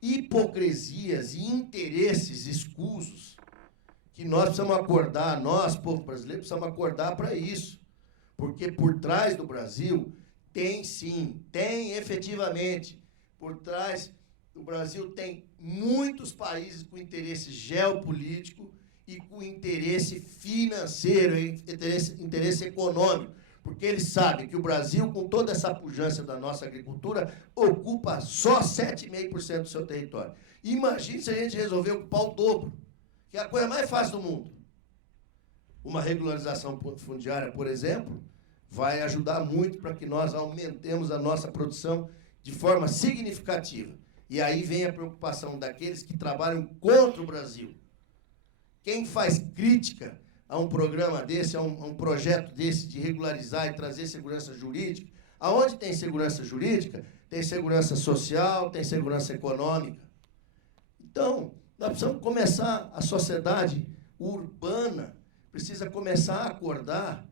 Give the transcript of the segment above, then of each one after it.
hipocrisias e interesses escusos que nós precisamos acordar, nós, povo brasileiro, precisamos acordar para isso. Porque por trás do Brasil tem sim, tem efetivamente, por trás do Brasil tem muitos países com interesse geopolítico e com interesse financeiro, interesse econômico, porque eles sabem que o Brasil, com toda essa pujança da nossa agricultura, ocupa só 7,5% do seu território. Imagine se a gente resolver ocupar o dobro, que é a coisa mais fácil do mundo. Uma regularização fundiária, por exemplo, vai ajudar muito para que nós aumentemos a nossa produção de forma significativa. E aí vem a preocupação daqueles que trabalham contra o Brasil. Quem faz crítica a um programa desse, a um projeto desse de regularizar e trazer segurança jurídica, aonde tem segurança jurídica, tem segurança social, tem segurança econômica. Então, nós precisamos começar, a sociedade urbana precisa começar a acordar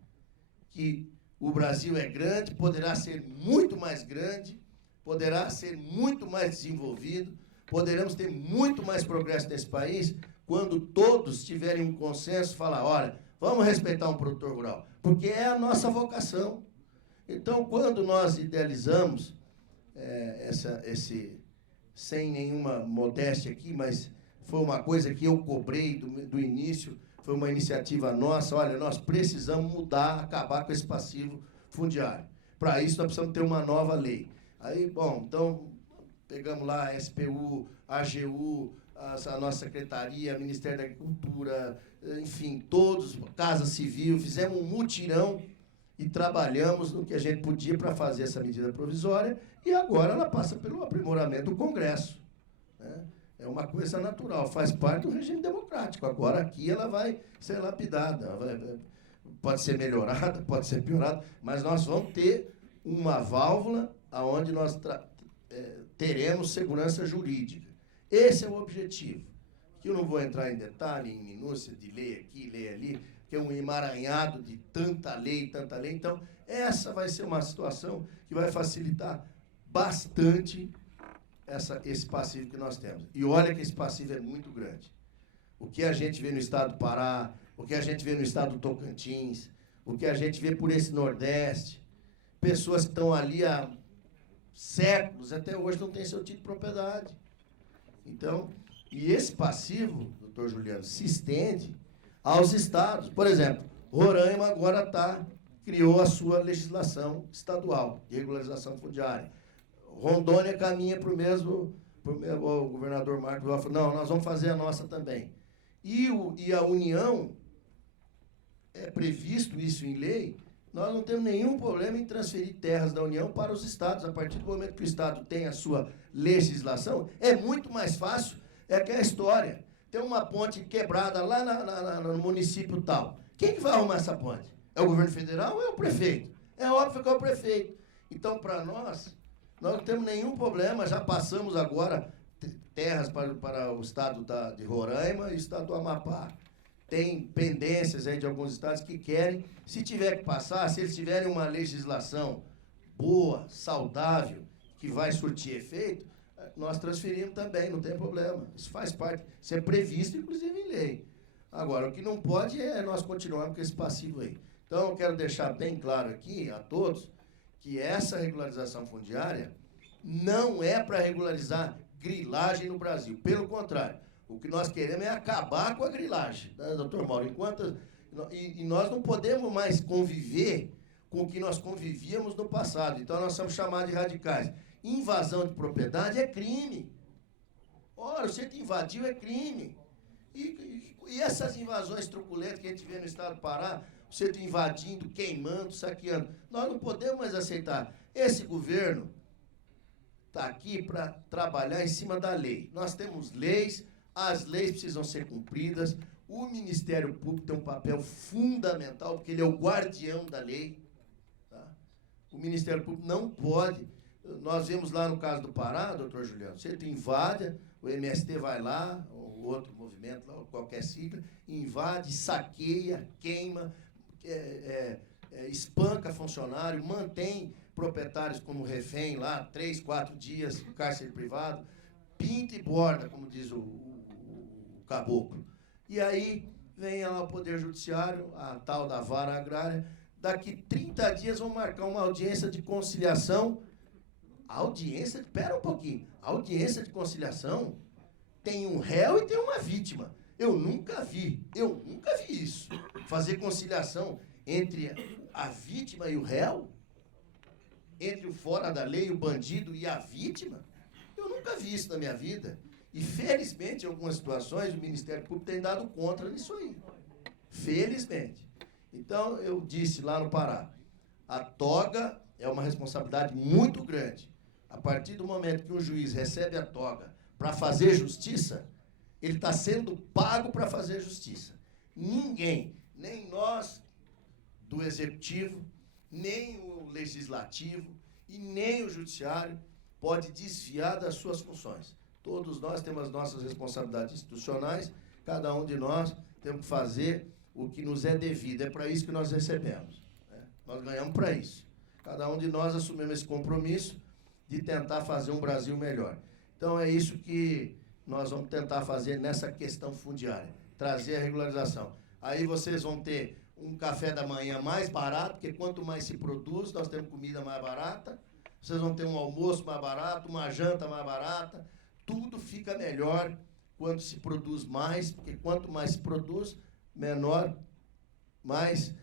que o Brasil é grande, poderá ser muito mais grande, poderá ser muito mais desenvolvido, poderemos ter muito mais progresso nesse país quando todos tiverem um consenso e falar, olha, vamos respeitar um produtor rural, porque é a nossa vocação. Então, quando nós idealizamos sem nenhuma modéstia aqui, mas foi uma coisa que eu cobrei do início, foi uma iniciativa nossa, olha, nós precisamos mudar, acabar com esse passivo fundiário. Para isso, nós precisamos ter uma nova lei. Aí, bom, então, pegamos lá a SPU, a AGU, a nossa secretaria, Ministério da Agricultura, enfim, todos, Casa Civil, fizemos um mutirão e trabalhamos no que a gente podia para fazer essa medida provisória, e agora ela passa pelo aprimoramento do Congresso, né? É uma coisa natural, faz parte do regime democrático. Agora aqui ela vai ser lapidada, pode ser melhorada, pode ser piorada, mas nós vamos ter uma válvula onde nós teremos segurança jurídica. Esse é o objetivo. Que eu não vou entrar em detalhe, em minúcia de lei aqui, lei ali, que é um emaranhado de tanta lei. Então, essa vai ser uma situação que vai facilitar bastante esse passivo que nós temos. E olha que esse passivo é muito grande. O que a gente vê no estado do Pará, o que a gente vê no estado do Tocantins, o que a gente vê por esse Nordeste, pessoas que estão ali há séculos, até hoje não têm seu título de propriedade. Então, e esse passivo, doutor Juliano, se estende aos estados. Por exemplo, Roraima agora criou a sua legislação estadual de regularização fundiária. Rondônia caminha para o mesmo, o governador Marcos falou, não, nós vamos fazer a nossa também. E a União, é previsto isso em lei, nós não temos nenhum problema em transferir terras da União para os estados. A partir do momento que o estado tem a sua legislação, é muito mais fácil, é aquela história. Tem uma ponte quebrada lá no município tal. Quem que vai arrumar essa ponte? É o governo federal ou é o prefeito? É óbvio que é o prefeito. Então, para nós não temos nenhum problema, já passamos agora terras para o estado de Roraima e o estado do Amapá. Tem pendências aí de alguns estados que querem, se tiver que passar, se eles tiverem uma legislação boa, saudável, que vai surtir efeito, nós transferimos também, não tem problema. Isso faz parte, isso é previsto, inclusive, em lei. Agora, o que não pode é nós continuarmos com esse passivo aí. Então, eu quero deixar bem claro aqui a todos que essa regularização fundiária não é para regularizar grilagem no Brasil. Pelo contrário, o que nós queremos é acabar com a grilagem, né, doutor Mauro? E nós não podemos mais conviver com o que nós convivíamos no passado. Então, nós somos chamados de radicais. Invasão de propriedade é crime. Ora, você te invadiu é crime. E essas invasões truculentas que a gente vê no estado do Pará, você te invadindo, queimando, saqueando, nós não podemos mais aceitar. Esse governo está aqui para trabalhar em cima da lei. Nós temos leis, as leis precisam ser cumpridas, o Ministério Público tem um papel fundamental, porque ele é o guardião da lei. Tá? O Ministério Público não pode... Nós vemos lá no caso do Pará, doutor Juliano, você invade, o MST vai lá, ou outro movimento, lá, qualquer sigla, invade, saqueia, queima, espanca funcionário, mantém proprietários como refém lá, 3, 4 dias, cárcere privado, pinta e borda, como diz o caboclo. E aí vem lá o Poder Judiciário, a tal da vara agrária, daqui 30 dias vão marcar uma audiência de conciliação. Espera um pouquinho, audiência de conciliação tem um réu e tem uma vítima. Eu nunca vi isso. Fazer conciliação entre a vítima e o réu? Entre o fora da lei, o bandido e a vítima? Eu nunca vi isso na minha vida. E, felizmente, em algumas situações, o Ministério Público tem dado contra nisso aí. Felizmente. Então, eu disse lá no Pará, a toga é uma responsabilidade muito grande. A partir do momento que um juiz recebe a toga para fazer justiça, ele está sendo pago para fazer justiça. Ninguém, nem nós do Executivo, nem o Legislativo e nem o Judiciário pode desviar das suas funções. Todos nós temos as nossas responsabilidades institucionais, cada um de nós temos que fazer o que nos é devido. É para isso que nós recebemos, né? Nós ganhamos para isso. Cada um de nós assumimos esse compromisso de tentar fazer um Brasil melhor. Então, é isso que nós vamos tentar fazer nessa questão fundiária, trazer a regularização. Aí vocês vão ter um café da manhã mais barato, porque quanto mais se produz, nós temos comida mais barata, vocês vão ter um almoço mais barato, uma janta mais barata, tudo fica melhor quando se produz mais, porque quanto mais se produz, menor, mais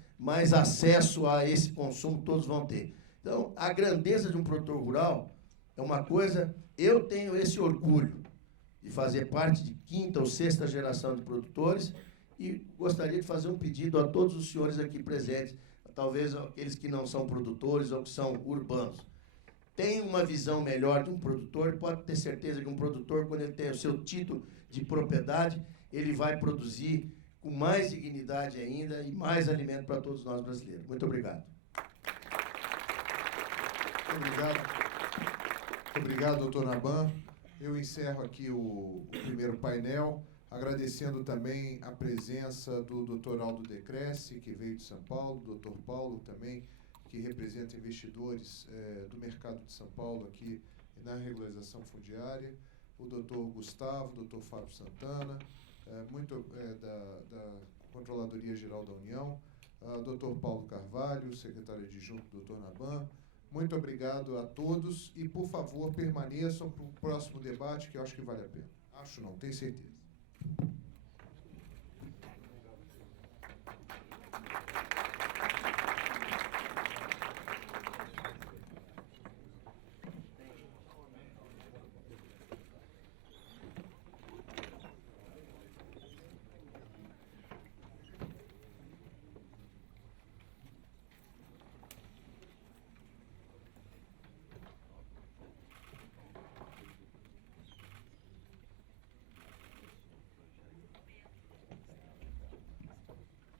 acesso a esse consumo todos vão ter. Então, a grandeza de um produtor rural é uma coisa, eu tenho esse orgulho de fazer parte de 5ª ou 6ª geração de produtores e gostaria de fazer um pedido a todos os senhores aqui presentes, talvez aqueles que não são produtores ou que são urbanos. Tem uma visão melhor de um produtor, pode ter certeza que um produtor, quando ele tem o seu título de propriedade, ele vai produzir com mais dignidade ainda e mais alimento para todos nós brasileiros. Muito obrigado. Muito obrigado, doutor Naban. Eu encerro aqui o primeiro painel, agradecendo também a presença do doutor Aldo Decresce, que veio de São Paulo, do doutor Paulo também, que representa investidores do mercado de São Paulo aqui na regularização fundiária, o doutor Gustavo, o doutor Fábio Santana, da Controladoria Geral da União, doutor Paulo Carvalho, secretário adjunto do doutor Naban. Muito obrigado a todos e, por favor, permaneçam para o próximo debate, que eu acho que vale a pena. Acho não, tenho certeza.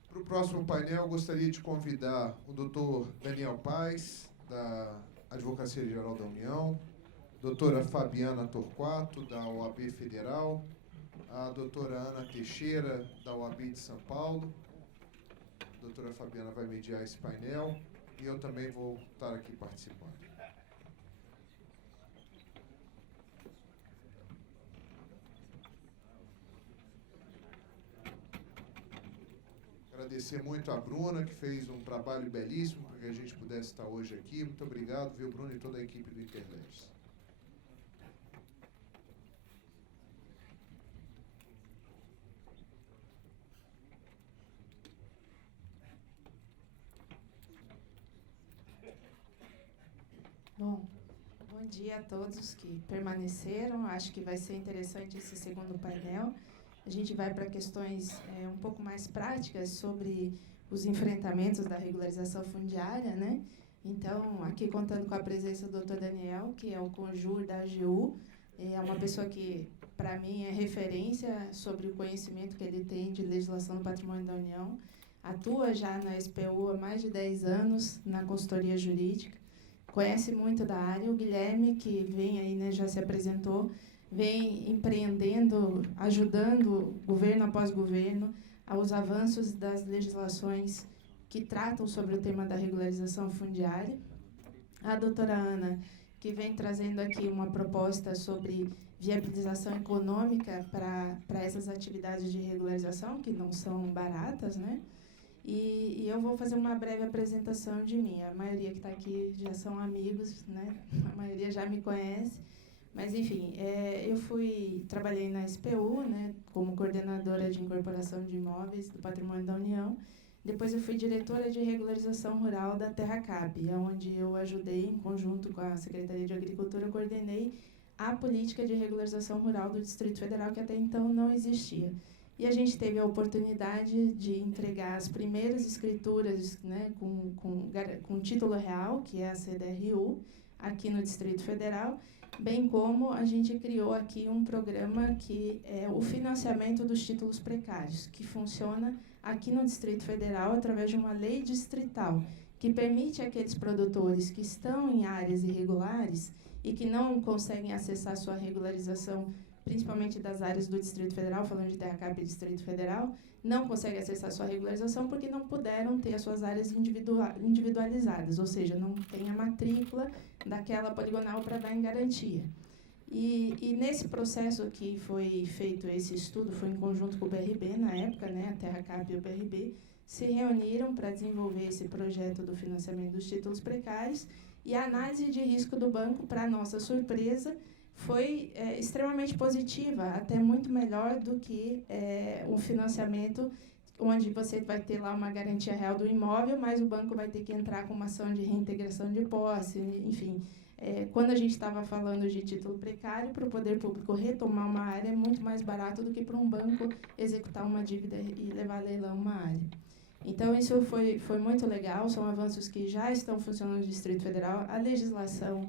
Para o próximo painel, gostaria de convidar o doutor Daniel Paes, da Advocacia Geral da União, doutora Fabiana Torquato, da OAB Federal, a doutora Ana Teixeira, da OAB de São Paulo. A doutora Fabiana vai mediar esse painel e eu também vou estar aqui participando. Agradecer muito a Bruna, que fez um trabalho belíssimo para que a gente pudesse estar hoje aqui. Muito obrigado, viu, Bruna, e toda a equipe do Interleves. Bom dia a todos que permaneceram. Acho que vai ser interessante esse segundo painel. A gente vai para questões um pouco mais práticas sobre os enfrentamentos da regularização fundiária, né? Então, aqui contando com a presença do Dr. Daniel, que é o conjur da AGU, é uma pessoa que, para mim, é referência sobre o conhecimento que ele tem de legislação do patrimônio da União. Atua já na SPU há mais de 10 anos, na consultoria jurídica. Conhece muito da área. O Guilherme, que vem aí, né, já se apresentou, vem empreendendo, ajudando governo após governo aos avanços das legislações que tratam sobre o tema da regularização fundiária. A doutora Ana, que vem trazendo aqui uma proposta sobre viabilização econômica para essas atividades de regularização, que não são baratas, né? E eu vou fazer uma breve apresentação de mim. A maioria que está aqui já são amigos, né? A maioria já me conhece. Mas, enfim, eu trabalhei na SPU, né, como coordenadora de incorporação de imóveis do Patrimônio da União. Depois eu fui diretora de regularização rural da TerraCap, onde eu ajudei, em conjunto com a Secretaria de Agricultura, eu coordenei a política de regularização rural do Distrito Federal, que até então não existia. E a gente teve a oportunidade de entregar as primeiras escrituras, né, com título real, que é a CDRU, aqui no Distrito Federal, bem como a gente criou aqui um programa que é o financiamento dos títulos precários, que funciona aqui no Distrito Federal através de uma lei distrital, que permite àqueles produtores que estão em áreas irregulares e que não conseguem acessar sua regularização, principalmente das áreas do Distrito Federal, falando de TerraCap e Distrito Federal, não conseguem acessar sua regularização porque não puderam ter as suas áreas individualizadas, ou seja, não tem a matrícula daquela poligonal para dar em garantia. E nesse processo que foi feito esse estudo, foi em conjunto com o BRB, na época, né, a TerraCap e o BRB, se reuniram para desenvolver esse projeto do financiamento dos títulos precários, e a análise de risco do banco, para nossa surpresa, foi extremamente positiva, até muito melhor do que um financiamento onde você vai ter lá uma garantia real do imóvel, mas o banco vai ter que entrar com uma ação de reintegração de posse, enfim. Quando a gente estava falando de título precário, para o poder público retomar uma área é muito mais barato do que para um banco executar uma dívida e levar a leilão uma área. Então, isso foi muito legal, são avanços que já estão funcionando no Distrito Federal. A legislação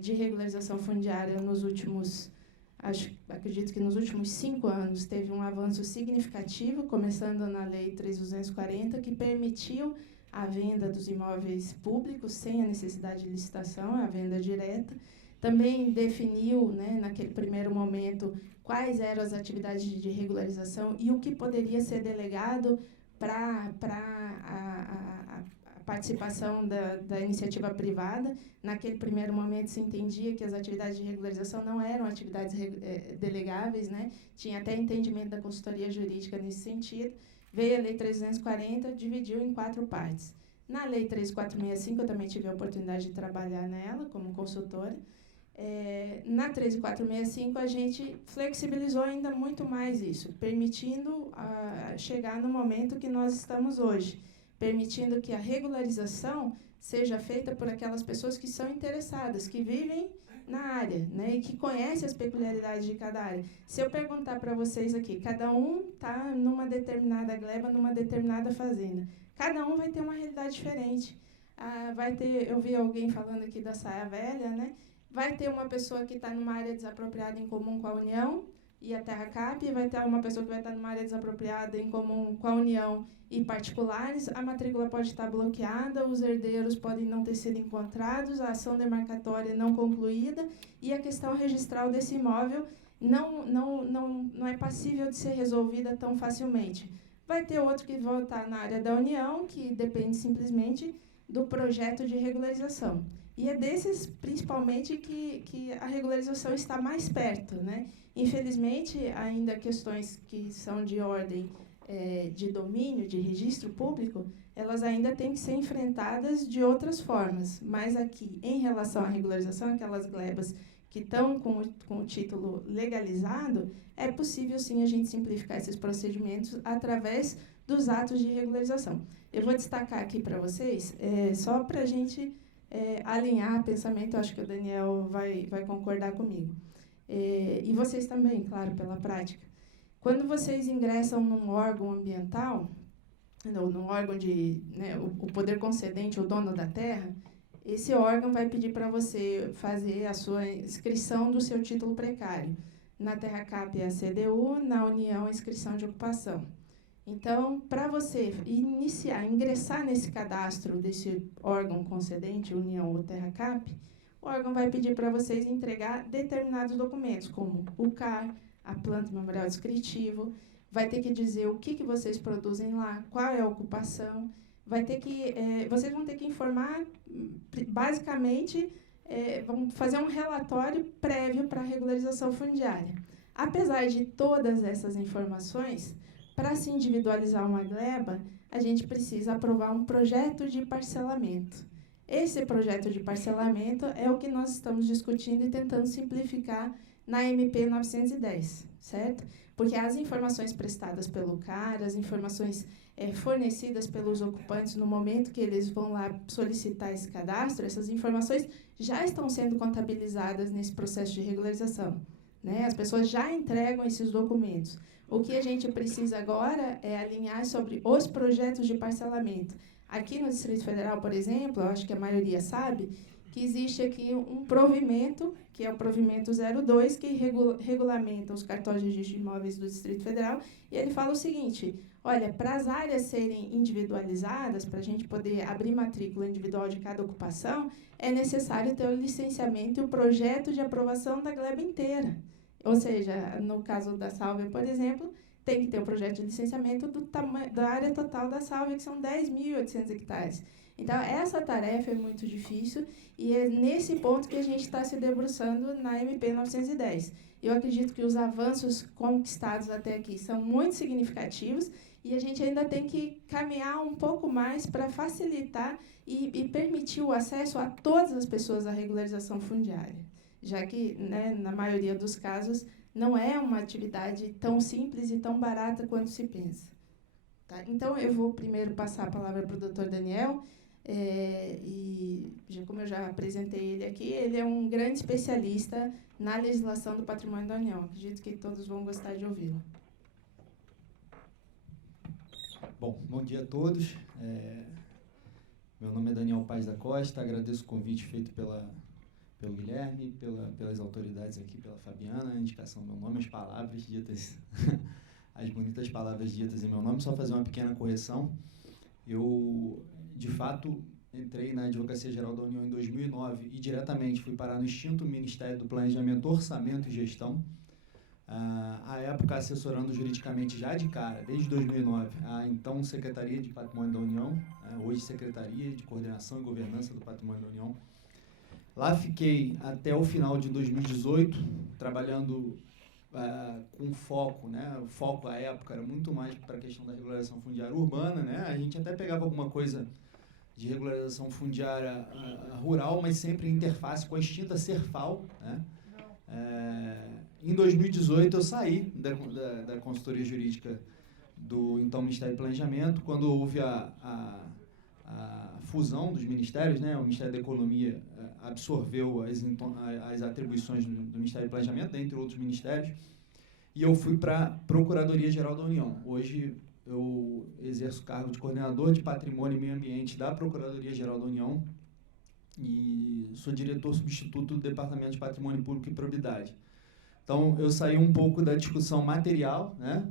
de regularização fundiária nos últimos, acredito que nos últimos 5 anos, teve um avanço significativo, começando na Lei 3.240, que permitiu a venda dos imóveis públicos sem a necessidade de licitação, a venda direta. Também definiu, né, naquele primeiro momento, quais eram as atividades de regularização e o que poderia ser delegado para a participação da iniciativa privada. Naquele primeiro momento se entendia que as atividades de regularização não eram atividades delegáveis, né? Tinha até entendimento da consultoria jurídica nesse sentido. Veio a Lei 340, dividiu em 4 partes. Na Lei 3465, eu também tive a oportunidade de trabalhar nela como consultora. Na 13465, a gente flexibilizou ainda muito mais isso, permitindo chegar no momento que nós estamos hoje, permitindo que a regularização seja feita por aquelas pessoas que são interessadas, que vivem na área, né, e que conhecem as peculiaridades de cada área. Se eu perguntar para vocês aqui, cada um está numa determinada gleba, numa determinada fazenda, cada um vai ter uma realidade diferente. Eu vi alguém falando aqui da Saia Velha, né? Vai ter uma pessoa que está numa área desapropriada em comum com a União e a TerraCap, e vai ter uma pessoa que vai estar numa área desapropriada em comum com a União e particulares. A matrícula pode estar bloqueada, os herdeiros podem não ter sido encontrados, a ação demarcatória não concluída e a questão registral desse imóvel não é passível de ser resolvida tão facilmente. Vai ter outro que vai estar na área da União, que depende simplesmente do projeto de regularização. E é desses, principalmente, que a regularização está mais perto, né? Infelizmente, ainda questões que são de ordem de domínio, de registro público, elas ainda têm que ser enfrentadas de outras formas. Mas aqui, em relação à regularização, aquelas glebas que estão com o título legalizado, é possível, sim, a gente simplificar esses procedimentos através dos atos de regularização. Eu vou destacar aqui para vocês, só para a gente alinhar pensamento, acho que o Daniel vai concordar comigo. E vocês também, claro, pela prática. Quando vocês ingressam num órgão ambiental, ou num órgão o poder concedente, o dono da terra, esse órgão vai pedir para você fazer a sua inscrição do seu título precário. Na TerraCap é a CDU, na União a inscrição de ocupação. Então, para você ingressar nesse cadastro desse órgão concedente, União ou TerraCap, o órgão vai pedir para vocês entregar determinados documentos, como o CAR, a planta memorial descritivo, vai ter que dizer o que vocês produzem lá, qual é a ocupação, vocês vão ter que informar, basicamente, vão fazer um relatório prévio para a regularização fundiária. Apesar de todas essas informações, para se individualizar uma gleba, a gente precisa aprovar um projeto de parcelamento. Esse projeto de parcelamento é o que nós estamos discutindo e tentando simplificar na MP 910, certo? Porque as informações prestadas pelo CAR, as informações fornecidas pelos ocupantes no momento que eles vão lá solicitar esse cadastro, essas informações já estão sendo contabilizadas nesse processo de regularização, né? As pessoas já entregam esses documentos. O que a gente precisa agora é alinhar sobre os projetos de parcelamento. Aqui no Distrito Federal, por exemplo, eu acho que a maioria sabe, que existe aqui um provimento, que é o provimento 02, que regulamenta os cartórios de registro de imóveis do Distrito Federal, e ele fala o seguinte: olha, para as áreas serem individualizadas, para a gente poder abrir matrícula individual de cada ocupação, é necessário ter o licenciamento e o projeto de aprovação da gleba inteira. Ou seja, no caso da Sálvia, por exemplo, tem que ter o projeto de licenciamento da área total da Sálvia, que são 10.800 hectares. Então, essa tarefa é muito difícil e é nesse ponto que a gente está se debruçando na MP 910. Eu acredito que os avanços conquistados até aqui são muito significativos e a gente ainda tem que caminhar um pouco mais para facilitar e permitir o acesso a todas as pessoas à regularização fundiária, já que, né, na maioria dos casos, não é uma atividade tão simples e tão barata quanto se pensa. Tá? Então, eu vou primeiro passar a palavra para o Dr. Daniel, como eu já apresentei ele aqui, ele é um grande especialista na legislação do patrimônio da União. Acredito que todos vão gostar de ouvi-lo. Bom dia a todos. Meu nome é Daniel Paes da Costa, agradeço o convite feito pelo Guilherme, pelas autoridades aqui, pela Fabiana, a indicação do meu nome, as palavras ditas, as bonitas palavras ditas em meu nome. Só fazer uma pequena correção. Eu, de fato, entrei na Advocacia Geral da União em 2009 e diretamente fui parar no extinto Ministério do Planejamento, Orçamento e Gestão, à época assessorando juridicamente já de cara, desde 2009, a então Secretaria de Patrimônio da União, hoje Secretaria de Coordenação e Governança do Patrimônio da União. Lá fiquei até o final de 2018, trabalhando com foco, né? O foco à época era muito mais para a questão da regularização fundiária urbana, né? A gente até pegava alguma coisa de regularização fundiária rural, mas sempre em interface com a extinta Serfal, né? Em 2018 eu saí da consultoria jurídica do então Ministério do Planejamento, quando houve a fusão dos ministérios, né? O Ministério da Economia absorveu as atribuições do Ministério do Planejamento, dentre outros ministérios, e eu fui para a Procuradoria-Geral da União. Hoje eu exerço o cargo de coordenador de Patrimônio e Meio Ambiente da Procuradoria-Geral da União e sou diretor substituto do Departamento de Patrimônio Público e Probidade. Então, eu saí um pouco da discussão material, né,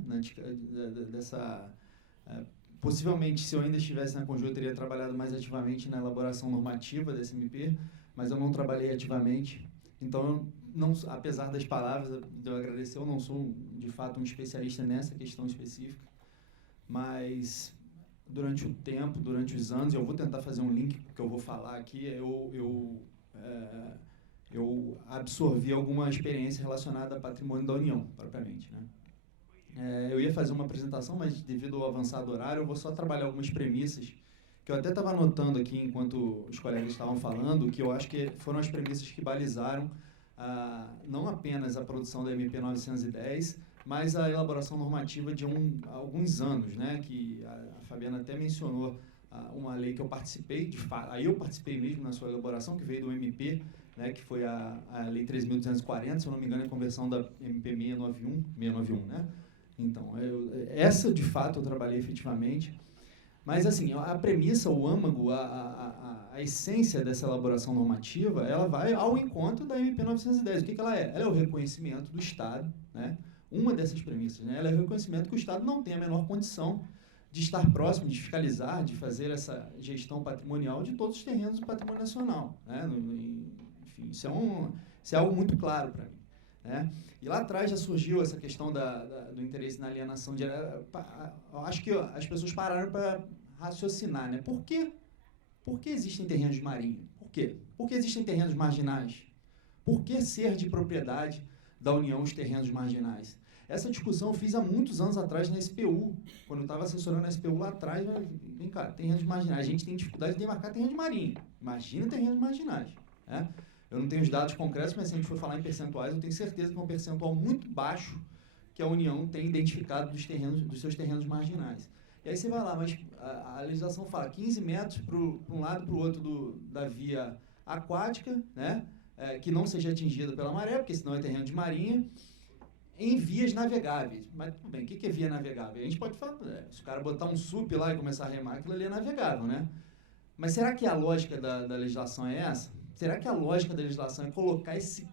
possivelmente, se eu ainda estivesse na Conjur, eu teria trabalhado mais ativamente na elaboração normativa desse MP, mas eu não trabalhei ativamente. Então, apesar das palavras, de eu agradecer, eu não sou, de fato, um especialista nessa questão específica, mas durante o tempo, durante os anos, eu vou tentar fazer um link que eu vou falar aqui, eu absorvi alguma experiência relacionada a patrimônio da União, propriamente, né? Eu ia fazer uma apresentação, mas devido ao avançado horário, eu vou só trabalhar algumas premissas, que eu até estava anotando aqui enquanto os colegas estavam falando, que eu acho que foram as premissas que balizaram não apenas a produção da MP 910, mas a elaboração normativa de alguns anos, né? Que a Fabiana até mencionou uma lei que eu participei, de fato, aí eu participei mesmo na sua elaboração, que veio do MP, né, que foi a Lei 3.240, se eu não me engano, é a conversão da MP 691, né? Então, essa, de fato, eu trabalhei efetivamente. Mas, assim, a premissa, o âmago, a essência dessa elaboração normativa, ela vai ao encontro da MP 910. O que ela é? Ela é o reconhecimento do Estado, né? Uma dessas premissas, né? Ela é o reconhecimento que o Estado não tem a menor condição de estar próximo, de fiscalizar, de fazer essa gestão patrimonial de todos os terrenos do patrimônio nacional, né? Enfim, isso é algo muito claro para mim, né? E lá atrás já surgiu essa questão do interesse na alienação direta. Eu acho que as pessoas pararam para raciocinar, né? Por que existem terrenos marinhos? Por quê? Por que existem terrenos marginais? Por que ser de propriedade da União os terrenos marginais? Essa discussão eu fiz há muitos anos atrás na SPU, quando eu estava assessorando a SPU lá atrás, vem cá, terrenos marginais, a gente tem dificuldade de demarcar terreno de marinha, imagina terrenos marginais, né? Eu não tenho os dados concretos, mas se a gente for falar em percentuais, eu tenho certeza que é um percentual muito baixo que a União tem identificado dos seus terrenos marginais. E aí você vai lá, mas a legislação fala 15 metros para um lado e para o outro da via aquática, né? Que não seja atingida pela maré, porque senão é terreno de marinha, em vias navegáveis. Mas tudo bem, o que é via navegável? A gente pode falar, se o cara botar um SUP lá e começar a remar, aquilo ali é navegável, né? Mas será que a lógica da legislação é essa? Será que a lógica da legislação é colocar esse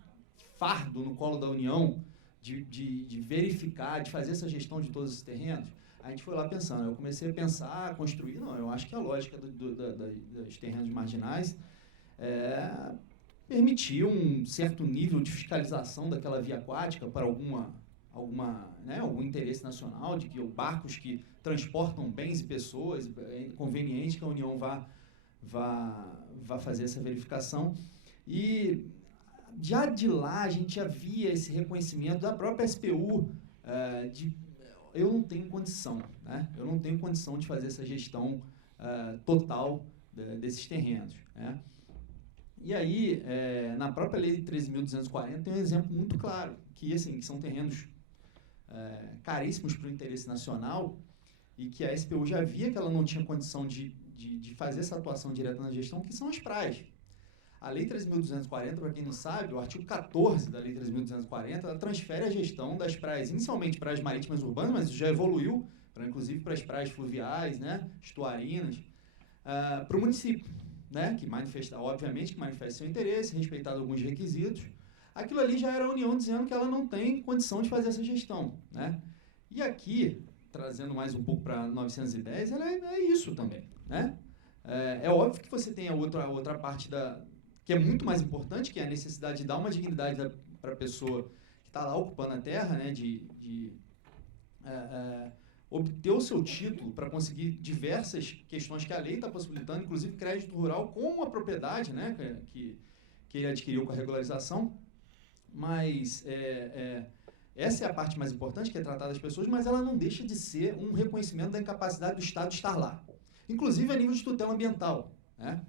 fardo no colo da União de verificar, de fazer essa gestão de todos esses terrenos? A gente foi lá pensando, eu comecei a pensar, a construir, não, eu acho que a lógica dos terrenos marginais permitir um certo nível de fiscalização daquela via aquática para algum interesse nacional, de que barcos que transportam bens e pessoas, é conveniente que a União vá fazer essa verificação. E já de lá a gente havia esse reconhecimento da própria SPU eu não tenho condição, né? Eu não tenho condição de fazer essa gestão total desses terrenos, né? E aí, na própria Lei 13.240 tem um exemplo muito claro, que são terrenos caríssimos para o interesse nacional e que a SPU já via que ela não tinha condição de fazer essa atuação direta na gestão, que são as praias. A Lei 13.240, para quem não sabe, o artigo 14 da Lei 13.240, ela transfere a gestão das praias, inicialmente praias marítimas urbanas, mas já evoluiu, inclusive para as praias fluviais, né, estuarinas, para o município, né, que obviamente manifesta seu interesse, respeitado alguns requisitos. Aquilo ali já era a União dizendo que ela não tem condição de fazer essa gestão, né? E aqui, trazendo mais um pouco para 910, ela é isso também, né? É óbvio que você tem a outra parte que é muito mais importante, que é a necessidade de dar uma dignidade para a pessoa que está lá ocupando a terra, né, de obter o seu título para conseguir diversas questões que a lei está possibilitando, inclusive crédito rural com a propriedade, né, que ele adquiriu com a regularização. Mas essa é a parte mais importante, que é tratar das pessoas, mas ela não deixa de ser um reconhecimento da incapacidade do Estado de estar lá, inclusive a nível de tutela ambiental, né?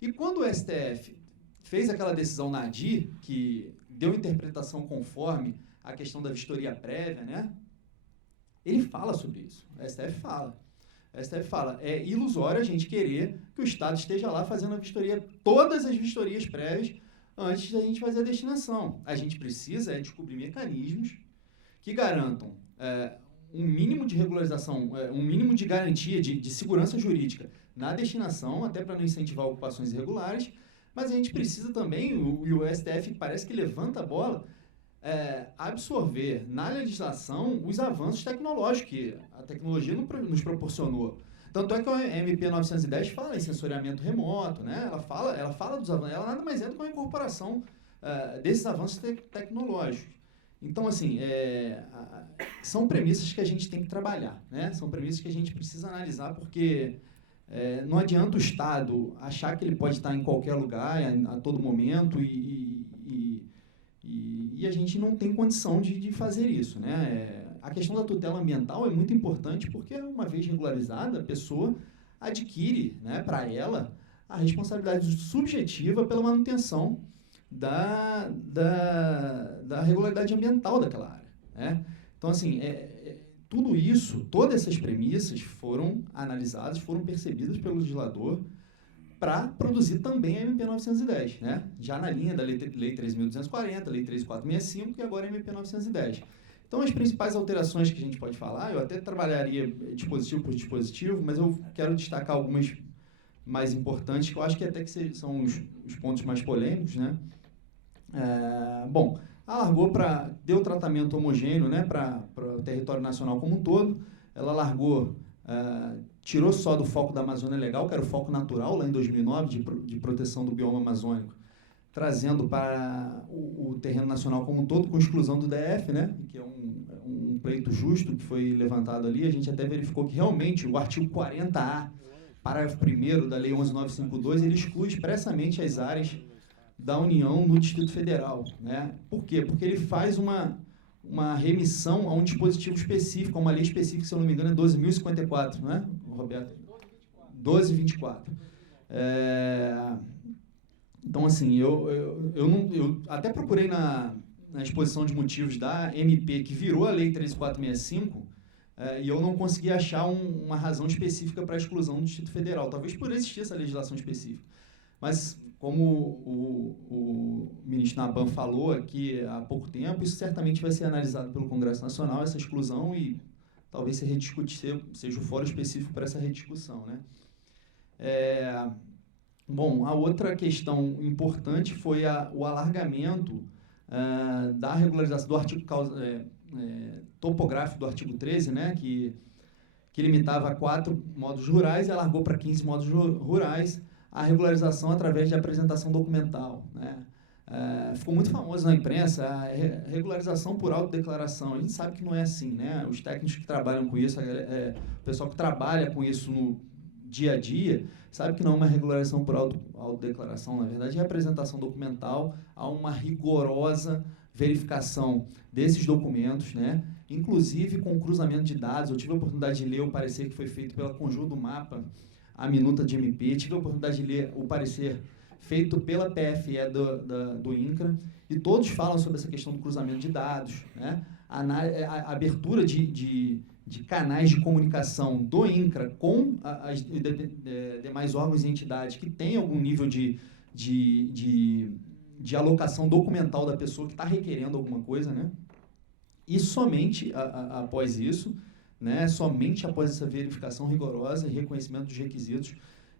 E quando o STF fez aquela decisão na ADI, que deu interpretação conforme a questão da vistoria prévia, né? Ele fala sobre isso. O STF fala. É ilusório a gente querer que o Estado esteja lá fazendo a vistoria, todas as vistorias prévias, antes da gente fazer a destinação. A gente precisa descobrir mecanismos que garantam um mínimo de regularização, um mínimo de garantia de segurança jurídica na destinação, até para não incentivar ocupações irregulares, mas a gente precisa também, e o STF parece que levanta a bola, absorver na legislação os avanços tecnológicos que a tecnologia nos proporcionou. Tanto é que a MP 910 fala em sensoriamento remoto, né? Ela fala dos avanços, ela nada mais é do que uma incorporação desses avanços tecnológicos. Então, assim, são premissas que a gente tem que trabalhar, né? São premissas que a gente precisa analisar, porque não adianta o Estado achar que ele pode estar em qualquer lugar, a todo momento, e a gente não tem condição de fazer isso, né? A questão da tutela ambiental é muito importante porque, uma vez regularizada, a pessoa adquire, né, para ela a responsabilidade subjetiva pela manutenção da regularidade ambiental daquela área, né? Então, assim, tudo isso, todas essas premissas foram analisadas, foram percebidas pelo legislador para produzir também a MP 910, né? Já na linha da Lei 3.240, Lei 3.465 e agora a MP 910. Então, as principais alterações que a gente pode falar, eu até trabalharia dispositivo por dispositivo, mas eu quero destacar algumas mais importantes, que eu acho que até que são os pontos mais polêmicos, né? Bom, deu tratamento homogêneo, né, para o território nacional como um todo. Ela tirou só do foco da Amazônia Legal, que era o foco natural lá em 2009, de proteção do bioma amazônico, trazendo para o terreno nacional como um todo, com exclusão do DF, né, que é um pleito justo que foi levantado ali. A gente até verificou que realmente o artigo 40A parágrafo 1º da Lei 11.952, ele exclui expressamente as áreas da União no Distrito Federal, né? Por quê? Porque ele faz uma remissão a um dispositivo específico, a uma lei específica, se eu não me engano, é 12.054, não é, Roberto? 12.24. Então, assim, eu até procurei na exposição de motivos da MP, que virou a Lei 13.465, e eu não consegui achar uma razão específica para a exclusão do Distrito Federal, talvez por existir essa legislação específica. Mas, como o ministro Naban falou aqui há pouco tempo, isso certamente vai ser analisado pelo Congresso Nacional, essa exclusão, e talvez seja o fórum específico para essa rediscussão, né? Bom, a outra questão importante foi o alargamento da regularização do artigo topográfico do artigo 13, né, que limitava a 4 modos rurais e alargou para 15 modos rurais a regularização através de apresentação documental, né? Ficou muito famoso na imprensa a regularização por autodeclaração. A gente sabe que não é assim, né? Os técnicos que trabalham com isso, o pessoal que trabalha com isso no dia a dia, sabe que não é uma regularização por autodeclaração. Na verdade, é apresentação documental, há uma rigorosa verificação desses documentos, né? Inclusive com cruzamento de dados. Eu tive a oportunidade de ler o parecer que foi feito pela Conjunto do Mapa, a minuta de MP, tive a oportunidade de ler o parecer feito pela PFE do INCRA, e todos falam sobre essa questão do cruzamento de dados, né? A abertura de canais de comunicação do INCRA com as demais órgãos e entidades que têm algum nível de alocação documental da pessoa que está requerendo alguma coisa, né? E somente após isso, né, somente após essa verificação rigorosa e reconhecimento dos requisitos,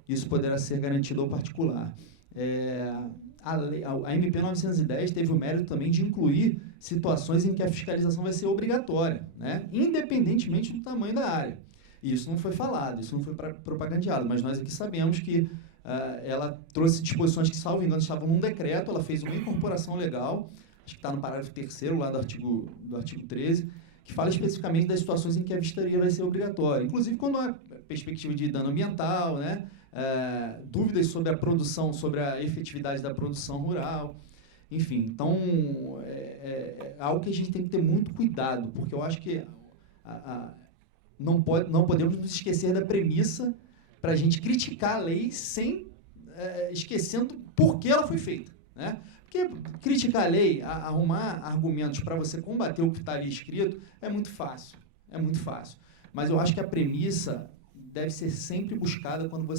isso poderá ser garantido ao particular. A MP 910 teve o mérito também de incluir situações em que a fiscalização vai ser obrigatória, né, independentemente do tamanho da área. E isso não foi falado, isso não foi propagandeado, mas nós aqui sabemos que ela trouxe disposições que, salvo engano, estavam num decreto, ela fez uma incorporação legal, acho que está no parágrafo 3º lá do artigo 13, que fala especificamente das situações em que a vistoria vai ser obrigatória, inclusive quando há perspectiva de dano ambiental, né, dúvidas sobre a produção, sobre a efetividade da produção rural, enfim. Então, é algo que a gente tem que ter muito cuidado, porque eu acho que não podemos nos esquecer da premissa para a gente criticar a lei sem esquecendo por que ela foi feita, né? Porque criticar a lei, arrumar argumentos para você combater o que está ali escrito, é muito fácil. Mas eu acho que a premissa deve ser sempre buscada quando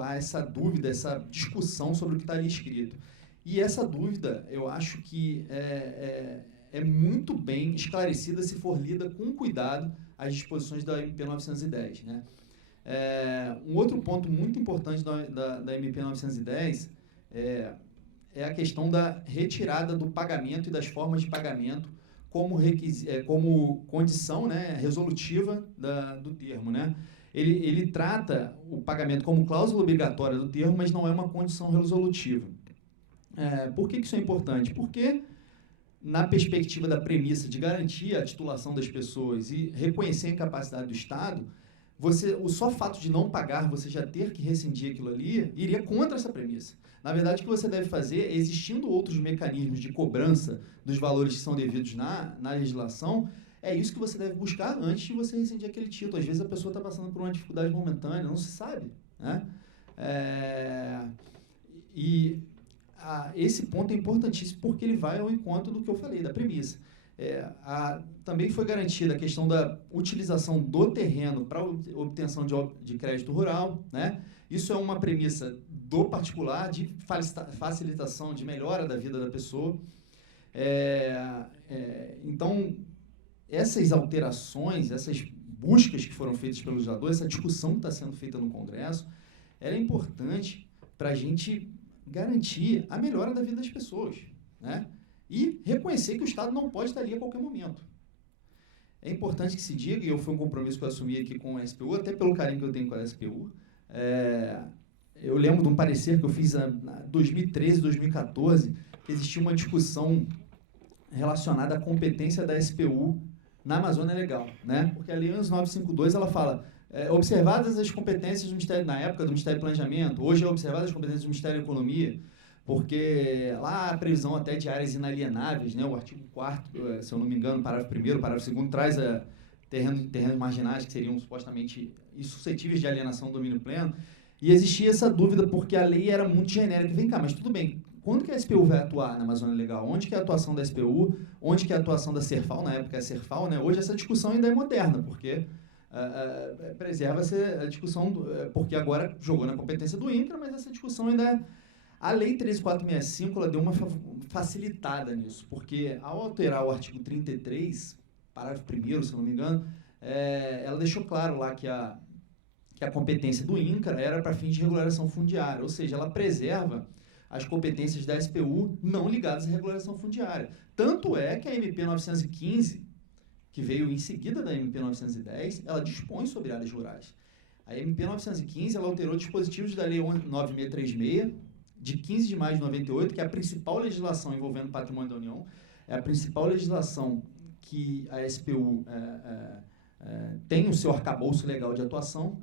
há essa dúvida, essa discussão sobre o que está ali escrito. E essa dúvida, eu acho que é muito bem esclarecida se for lida com cuidado as disposições da MP 910, né? Um outro ponto muito importante da MP 910 é a questão da retirada do pagamento e das formas de pagamento como condição, né, resolutiva do termo, né? Ele trata o pagamento como cláusula obrigatória do termo, mas não é uma condição resolutiva. Por que isso é importante? Porque, na perspectiva da premissa de garantir a titulação das pessoas e reconhecer a incapacidade do Estado, o só fato de não pagar, você já ter que rescindir aquilo ali, iria contra essa premissa. Na verdade, o que você deve fazer, existindo outros mecanismos de cobrança dos valores que são devidos na legislação, é isso que você deve buscar antes de você rescindir aquele título. Às vezes a pessoa está passando por uma dificuldade momentânea, não se sabe, né? Esse ponto é importantíssimo porque ele vai ao encontro do que eu falei, da premissa. Também foi garantida a questão da utilização do terreno para obtenção de crédito rural, né? Isso é uma premissa do particular de facilitação, de melhora da vida da pessoa. Então, essas alterações, essas buscas que foram feitas pelo legislador, essa discussão que está sendo feita no Congresso, ela é importante para a gente garantir a melhora da vida das pessoas, né? E reconhecer que o Estado não pode estar ali a qualquer momento. É importante que se diga, e foi um compromisso que eu assumi aqui com a SPU, até pelo carinho que eu tenho com a SPU, eu lembro de um parecer que eu fiz em 2013, 2014, que existia uma discussão relacionada à competência da SPU na Amazônia Legal, né? Porque a Lei 11.952, ela fala, observadas as competências do Ministério, na época do Ministério do Planejamento, hoje é observadas as competências do Ministério da Economia, porque lá a previsão até de áreas inalienáveis, né, o artigo 4º, se eu não me engano, parágrafo 1º, parágrafo 2º, traz terrenos marginais que seriam supostamente insuscetíveis de alienação do domínio pleno, e existia essa dúvida porque a lei era muito genérica. Vem cá, mas tudo bem, quando que a SPU vai atuar na Amazônia Legal? Onde que é a atuação da SPU? Onde que é a atuação da Serfal? Na época é a Serfal, né? Hoje essa discussão ainda é moderna, porque preserva-se a discussão, porque agora jogou na competência do INCRA, mas essa discussão ainda é... A Lei 13.465, ela deu uma facilitada nisso, porque ao alterar o artigo 33, parágrafo 1º, se eu não me engano, ela deixou claro lá que a competência do INCRA era para fins de regularização fundiária, ou seja, ela preserva as competências da SPU não ligadas à regularização fundiária. Tanto é que a MP 915, que veio em seguida da MP 910, ela dispõe sobre áreas rurais. A MP 915, ela alterou dispositivos da Lei 9636, de 15 de maio de 98, que é a principal legislação envolvendo o patrimônio da União, é a principal legislação que a SPU tem o seu arcabouço legal de atuação.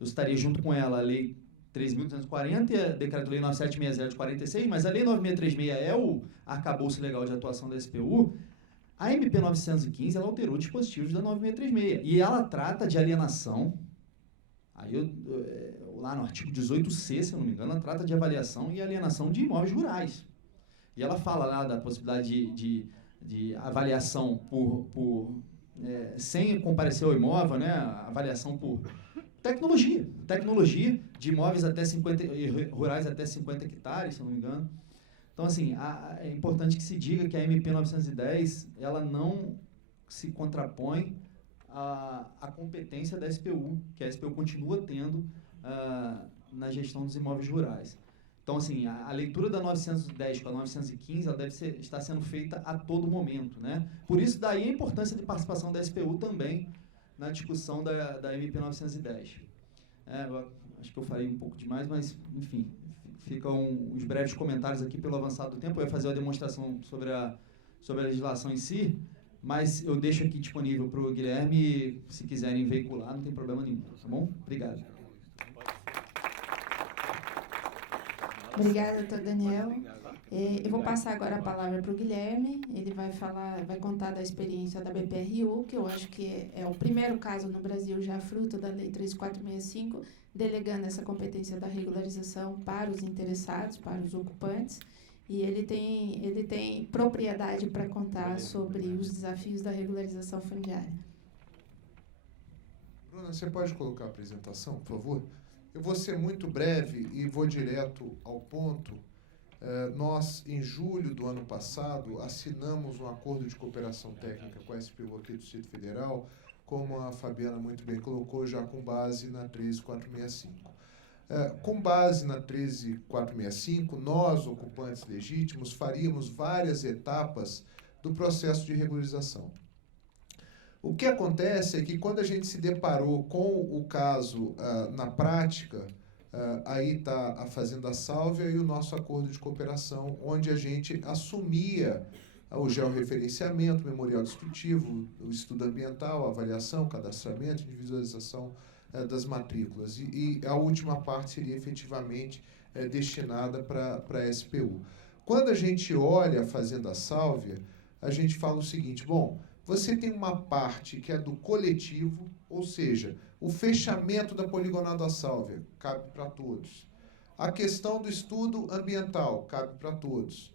Eu estaria junto com ela a Lei 3.240 e a Decreto-Lei 9760 de 46, mas a Lei 9636 é o arcabouço legal de atuação da SPU. A MP 915, ela alterou dispositivos da 9636, e ela trata de alienação. Aí lá no artigo 18C, se eu não me engano, ela trata de avaliação e alienação de imóveis rurais. E ela fala lá da possibilidade de avaliação sem comparecer ao imóvel, né? Avaliação por tecnologia de imóveis até 50, rurais até 50 hectares, se eu não me engano. Então, assim, é importante que se diga que a MP 910, ela não se contrapõe à competência da SPU, que a SPU continua tendo na gestão dos imóveis rurais. Então, assim, a leitura da 910 com a 915, ela deve estar sendo feita a todo momento, né? Por isso, daí a importância de participação da SPU também na discussão da MP 910. Acho que eu falei um pouco demais, mas, enfim, ficam os breves comentários aqui pelo avançado do tempo. Eu ia fazer uma demonstração sobre a legislação em si, mas eu deixo aqui disponível para o Guilherme, se quiserem veicular, não tem problema nenhum, tá bom? Obrigado. Obrigada, doutor Daniel. Eu vou passar agora a palavra para o Guilherme. Ele vai contar da experiência da BPRU, que eu acho que é o primeiro caso no Brasil já fruto da Lei 3465, delegando essa competência da regularização para os interessados, para os ocupantes. E ele tem propriedade para contar sobre os desafios da regularização fundiária. Bruna, você pode colocar a apresentação, por favor? Eu vou ser muito breve e vou direto ao ponto. Nós, em julho do ano passado, assinamos um acordo de cooperação técnica com a SPU aqui do Distrito Federal, como a Fabiana muito bem colocou, já com base na 13465. Com base na 13465, nós, ocupantes legítimos, faríamos várias etapas do processo de regularização. O que acontece é que quando a gente se deparou com o caso na prática, aí está a Fazenda Sálvia e o nosso acordo de cooperação, onde a gente assumia o georreferenciamento, o memorial descritivo, o estudo ambiental, a avaliação, cadastramento, individualização das matrículas. E a última parte seria efetivamente destinada para a SPU. Quando a gente olha a Fazenda Sálvia, a gente fala o seguinte: bom, você tem uma parte que é do coletivo, ou seja, o fechamento da poligonal da Sálvia cabe para todos. A questão do estudo ambiental cabe para todos.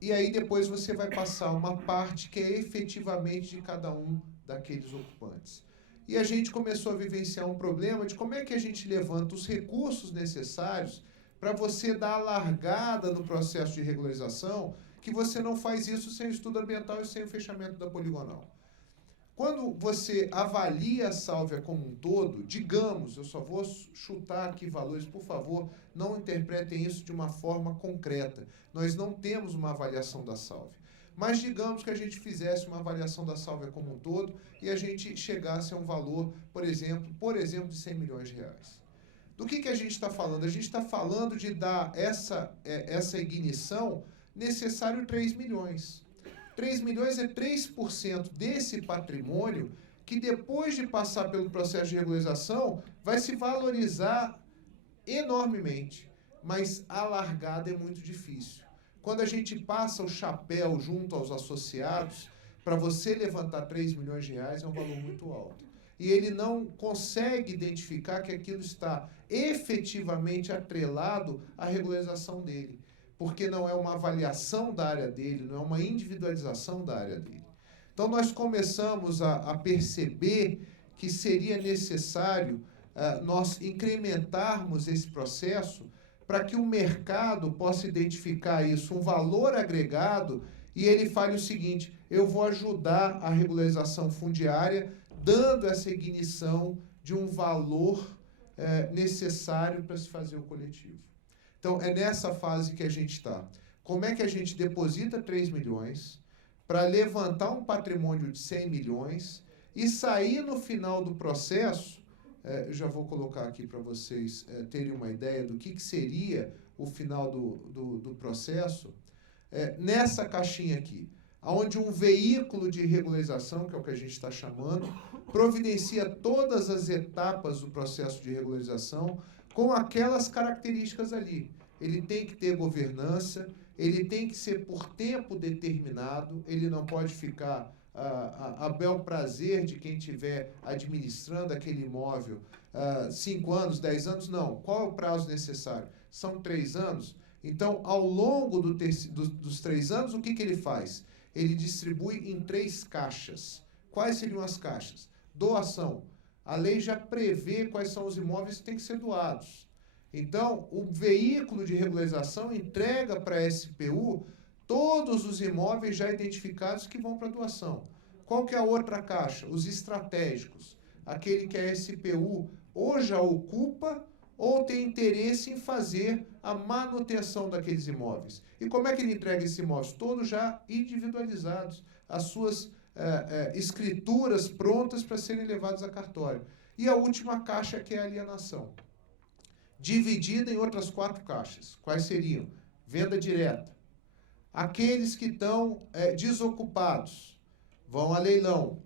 E aí depois você vai passar uma parte que é efetivamente de cada um daqueles ocupantes. E a gente começou a vivenciar um problema de como é que a gente levanta os recursos necessários para você dar a largada no processo de regularização, que você não faz isso sem o estudo ambiental e sem o fechamento da poligonal. Quando você avalia a Sálvia como um todo, digamos, eu só vou chutar aqui valores, por favor, não interpretem isso de uma forma concreta. Nós não temos uma avaliação da Sálvia. Mas digamos que a gente fizesse uma avaliação da Sálvia como um todo e a gente chegasse a um valor, por exemplo, de 100 milhões de reais. Do que a gente está falando? A gente está falando de dar essa ignição necessário 3 milhões. 3 milhões é 3% desse patrimônio que depois de passar pelo processo de regularização, vai se valorizar enormemente, mas a largada é muito difícil. Quando a gente passa o chapéu junto aos associados, para você levantar 3 milhões de reais é um valor muito alto. E ele não consegue identificar que aquilo está efetivamente atrelado à regularização dele, porque não é uma avaliação da área dele, não é uma individualização da área dele. Então, nós começamos a perceber que seria necessário nós incrementarmos esse processo para que o mercado possa identificar isso, um valor agregado, e ele fale o seguinte: eu vou ajudar a regularização fundiária dando essa ignição de um valor necessário para se fazer o coletivo. Então, é nessa fase que a gente está. Como é que a gente deposita 3 milhões para levantar um patrimônio de 100 milhões e sair no final do processo, eu já vou colocar aqui para vocês terem uma ideia do que seria o final do processo, nessa caixinha aqui, onde um veículo de regularização, que é o que a gente está chamando, providencia todas as etapas do processo de regularização com aquelas características ali. Ele tem que ter governança, ele tem que ser por tempo determinado, ele não pode ficar a bel prazer de quem estiver administrando aquele imóvel 5 anos, 10 anos, não. Qual é o prazo necessário? São 3 anos. Então, ao longo dos 3 anos, o que ele faz? Ele distribui em 3 caixas. Quais seriam as caixas? Doação. A lei já prevê quais são os imóveis que têm que ser doados. Então, o veículo de regularização entrega para a SPU todos os imóveis já identificados que vão para doação. Qual que é a outra caixa? Os estratégicos. Aquele que a SPU ou já ocupa ou tem interesse em fazer a manutenção daqueles imóveis. E como é que ele entrega esses imóveis? Todos já individualizados, as suas escrituras prontas para serem levados a cartório. E a última caixa, que é a alienação, dividida em outras 4 caixas. Quais seriam? Venda direta. Aqueles que estão desocupados vão a leilão.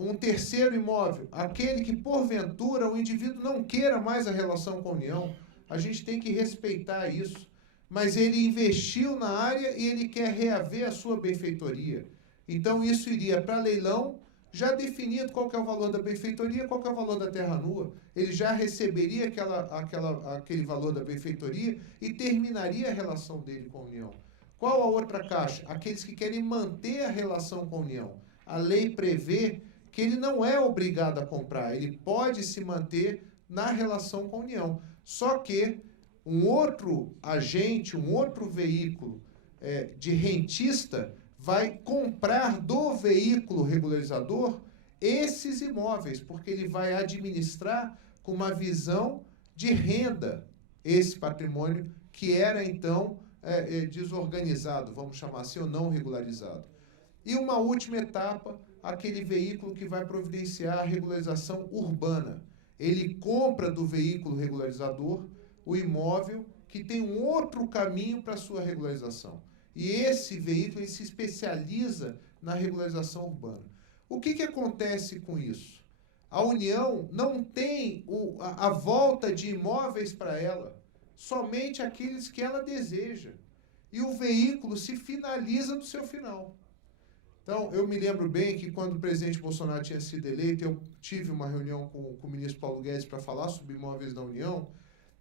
Um terceiro imóvel, aquele que, porventura, o indivíduo não queira mais a relação com a União, a gente tem que respeitar isso, mas ele investiu na área e ele quer reaver a sua benfeitoria. Então, isso iria para leilão, já definido qual que é o valor da benfeitoria, qual que é o valor da terra nua. Ele já receberia aquele valor da benfeitoria e terminaria a relação dele com a União. Qual a outra caixa? Aqueles que querem manter a relação com a União. A lei prevê que ele não é obrigado a comprar, ele pode se manter na relação com a União. Só que um outro agente, um outro veículo de rentista vai comprar do veículo regularizador esses imóveis, porque ele vai administrar com uma visão de renda esse patrimônio que era, então, desorganizado, vamos chamar assim, ou não regularizado. E uma última etapa, aquele veículo que vai providenciar a regularização urbana. Ele compra do veículo regularizador o imóvel que tem um outro caminho para a sua regularização. E esse veículo ele se especializa na regularização urbana. O que acontece com isso? A União não tem a volta de imóveis para ela, somente aqueles que ela deseja. E o veículo se finaliza no seu final. Então, eu me lembro bem que quando o presidente Bolsonaro tinha sido eleito, eu tive uma reunião com o ministro Paulo Guedes para falar sobre imóveis da União.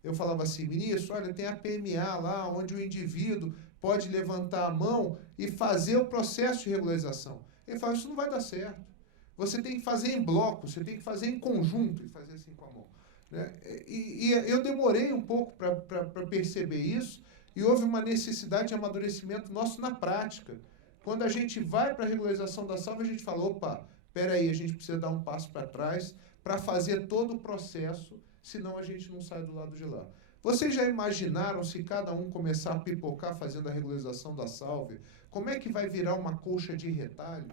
Eu falava assim: ministro, olha, tem a PMA lá, onde o indivíduo pode levantar a mão e fazer o processo de regularização. Ele fala: isso não vai dar certo. Você tem que fazer em bloco, você tem que fazer em conjunto, e fazer assim com a mão. Né? E eu demorei um pouco para perceber isso, e houve uma necessidade de amadurecimento nosso na prática. Quando a gente vai para a regularização da salva, a gente fala: opa, espera aí, a gente precisa dar um passo para trás para fazer todo o processo, senão a gente não sai do lado de lá. Vocês já imaginaram, se cada um começar a pipocar fazendo a regularização da salve, como é que vai virar uma colcha de retalho?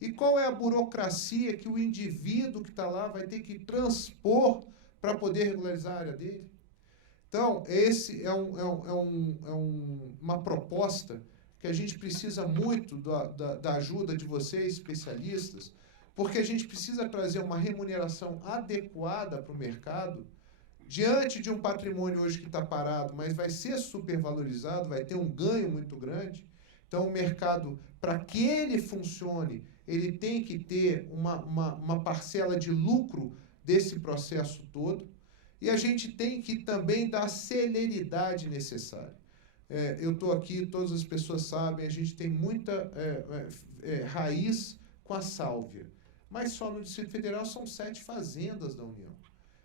E qual é a burocracia que o indivíduo que está lá vai ter que transpor para poder regularizar a área dele? Então, esse é uma proposta que a gente precisa muito da ajuda de vocês, especialistas, porque a gente precisa trazer uma remuneração adequada para o mercado, diante de um patrimônio hoje que está parado, mas vai ser supervalorizado, vai ter um ganho muito grande. Então, o mercado, para que ele funcione, ele tem que ter uma parcela de lucro desse processo todo, e a gente tem que também dar a celeridade necessária. Eu estou aqui, todas as pessoas sabem, a gente tem muita raiz com a sálvia, mas só no Distrito Federal são 7 fazendas da União.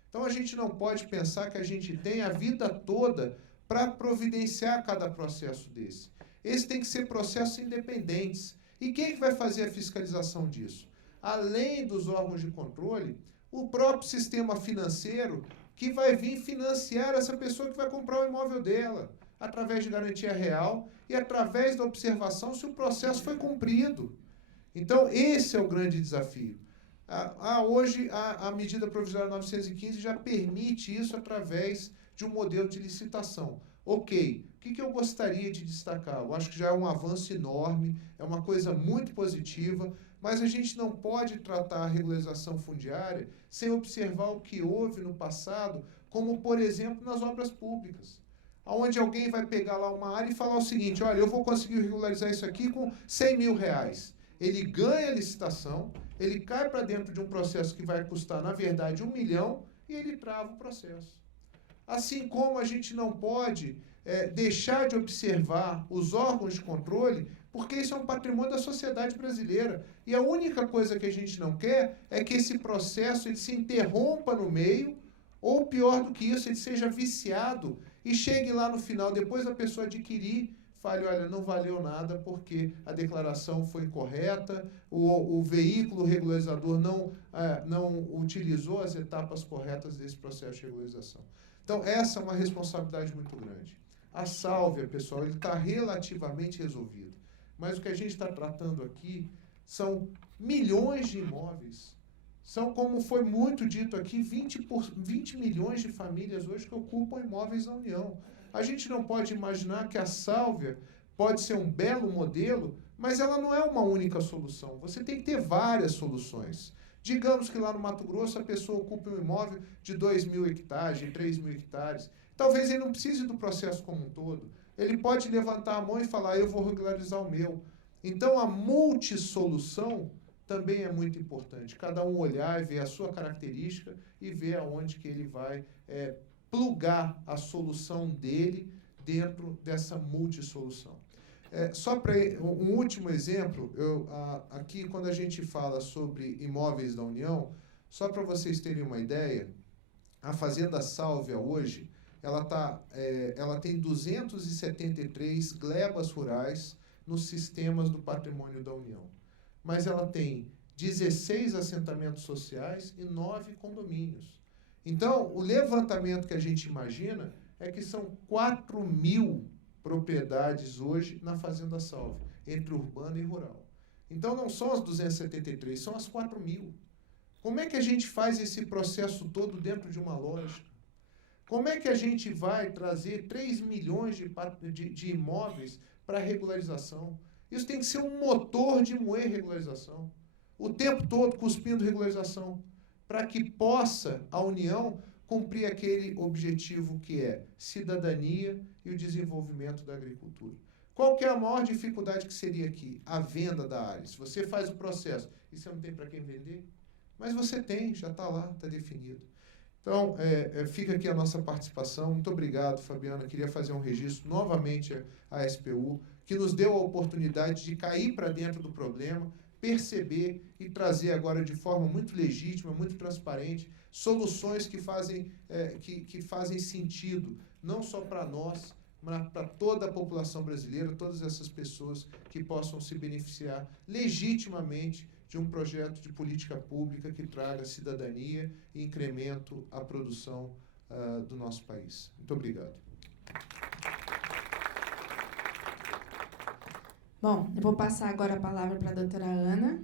Então, a gente não pode pensar que a gente tem a vida toda para providenciar cada processo desse. Esse tem que ser processos independentes. E quem é que vai fazer a fiscalização disso? Além dos órgãos de controle, o próprio sistema financeiro que vai vir financiar essa pessoa que vai comprar o imóvel dela, através de garantia real e através da observação se o processo foi cumprido. Então, esse é o grande desafio. Hoje, a medida provisória 915 já permite isso através de um modelo de licitação. Ok, o que eu gostaria de destacar? Eu acho que já é um avanço enorme, é uma coisa muito positiva, mas a gente não pode tratar a regularização fundiária sem observar o que houve no passado, como, por exemplo, nas obras públicas, onde alguém vai pegar lá uma área e falar o seguinte: olha, eu vou conseguir regularizar isso aqui com R$100 mil. Ele ganha a licitação, ele cai para dentro de um processo que vai custar, na verdade, R$1 milhão, e ele trava o processo. Assim como a gente não pode deixar de observar os órgãos de controle, porque isso é um patrimônio da sociedade brasileira. E a única coisa que a gente não quer é que esse processo ele se interrompa no meio, ou pior do que isso, ele seja viciado e chegue lá no final, depois da pessoa adquirir, fale: olha, não valeu nada porque a declaração foi incorreta, o veículo regularizador não utilizou as etapas corretas desse processo de regularização. Então, essa é uma responsabilidade muito grande. A sálvia, pessoal, ele está relativamente resolvido. Mas o que a gente está tratando aqui são milhões de imóveis. São, como foi muito dito aqui, 20 milhões de famílias hoje que ocupam imóveis na União. A gente não pode imaginar que a sálvia pode ser um belo modelo, mas ela não é uma única solução. Você tem que ter várias soluções. Digamos que lá no Mato Grosso a pessoa ocupe um imóvel de 2.000 hectares, de 3.000 hectares. Talvez ele não precise do processo como um todo. Ele pode levantar a mão e falar: eu vou regularizar o meu. Então, a multissolução também é muito importante. Cada um olhar e ver a sua característica e ver aonde que ele vai plugar a solução dele dentro dessa multissolução. Só para um último exemplo, aqui quando a gente fala sobre imóveis da União, só para vocês terem uma ideia, a Fazenda Sálvia hoje, ela tem 273 glebas rurais nos sistemas do patrimônio da União. Mas ela tem 16 assentamentos sociais e 9 condomínios. Então, o levantamento que a gente imagina é que são 4.000 propriedades hoje na Fazenda Sálvia, entre urbano e rural. Então, não são as 273, são as 4.000. Como é que a gente faz esse processo todo dentro de uma lógica? Como é que a gente vai trazer 3 milhões de imóveis para regularização? Isso tem que ser um motor de moer regularização. O tempo todo cuspindo regularização, para que possa a União cumprir aquele objetivo que é cidadania e o desenvolvimento da agricultura. Qual que é a maior dificuldade que seria aqui? A venda da área. Se você faz o processo e você não tem para quem vender, mas você tem, já está lá, está definido. Então, fica aqui a nossa participação. Muito obrigado, Fabiana. Queria fazer um registro novamente à SPU, que nos deu a oportunidade de cair para dentro do problema, perceber e trazer agora de forma muito legítima, muito transparente, soluções que fazem sentido, não só para nós, mas para toda a população brasileira, todas essas pessoas que possam se beneficiar legitimamente de um projeto de política pública que traga cidadania e incremento à produção do nosso país. Muito obrigado. Bom, eu vou passar agora a palavra para a doutora Ana.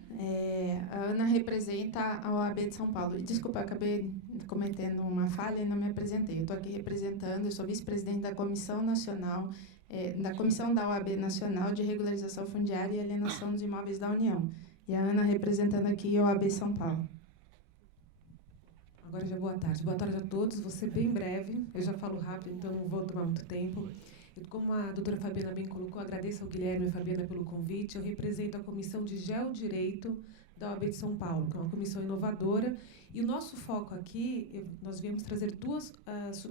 A Ana representa a OAB de São Paulo. Desculpa, eu acabei cometendo uma falha e não me apresentei. Eu estou aqui representando, eu sou vice-presidente da Comissão Nacional, da Comissão da OAB Nacional de Regularização Fundiária e Alienação dos Imóveis da União. E a Ana representando aqui a OAB São Paulo. Agora já boa tarde. Boa tarde a todos. Vou ser bem breve. Eu já falo rápido, então não vou tomar muito tempo. Como a doutora Fabiana bem colocou, agradeço ao Guilherme e à Fabiana pelo convite. Eu represento a Comissão de Geodireito da OAB de São Paulo, que é uma comissão inovadora. E o nosso foco aqui, nós viemos trazer duas